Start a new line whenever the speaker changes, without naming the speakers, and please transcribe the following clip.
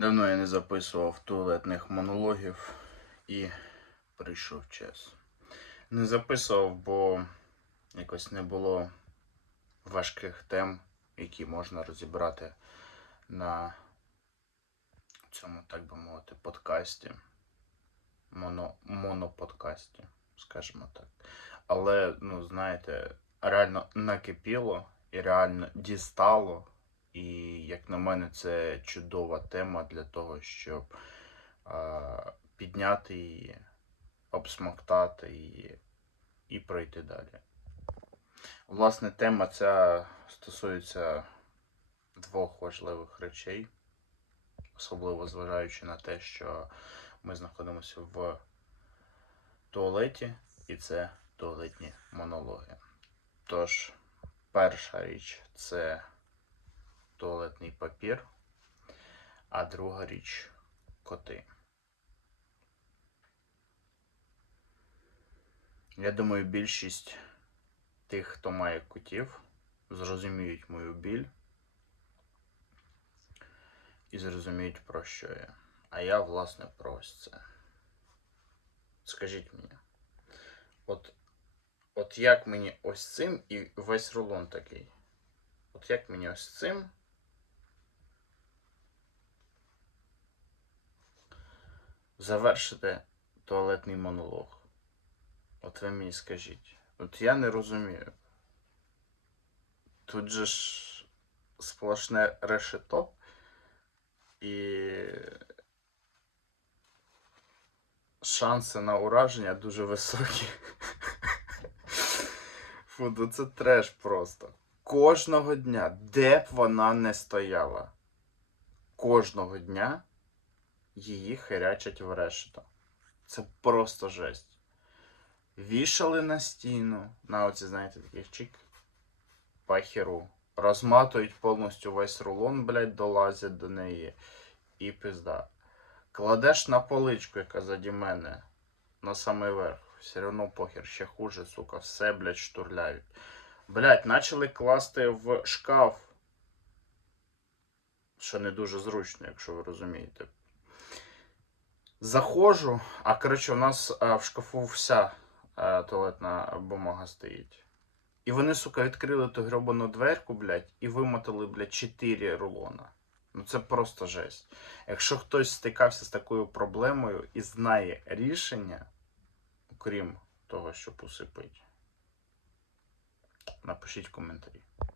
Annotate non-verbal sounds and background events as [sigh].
Давно я не записував туалетних монологів і прийшов час. Не записував, бо якось не було важких тем, які можна розібрати на цьому, так би мовити, подкасті. Моно, моноподкасті, скажімо так. Але, ну, знаєте, реально накипіло і реально дістало. Як на мене, це чудова тема для того, щоб а, підняти її, обсмоктати її і пройти далі. Власне, тема ця стосується двох важливих речей, особливо зважаючи на те, що ми знаходимося в туалеті, і це туалетні монологи. Тож, перша річ це туалетний папір, а друга річ коти. Я думаю, більшість тих, хто має котів, зрозуміють мою біль і зрозуміють, про що я. А я, власне, про ось це. Скажіть мені, от, от як мені ось цим і весь рулон такий? От як мені ось цим завершити туалетний монолог? От ви мені скажіть. От я не розумію. Тут же ж сплошне решето і шанси на ураження дуже високі. [laughs] Фу, ну це треш просто. Кожного дня, де б вона не стояла, кожного дня її херячать в решето. Це просто жесть. Вішали на стіну, на оці, знаєте, таких чик, пахеру. Розматують повністю весь рулон, блядь, долазять до неї. І пизда. Кладеш на поличку, яка заді мене, на самий верх. Все одно похер, ще хуже, сука, все, блядь, штурляють. Блядь, почали класти в шкаф. Що не дуже зручно, якщо ви розумієте. Заходжу, а коротше, у нас в шкафу вся а, туалетна бумага стоїть. І вони, сука, відкрили ту гробану дверку, блядь, і вимотали, блядь, 4 рулона. Ну це просто жесть. Якщо хтось стикався з такою проблемою і знає рішення, окрім того, що посипить, напишіть в коментарі.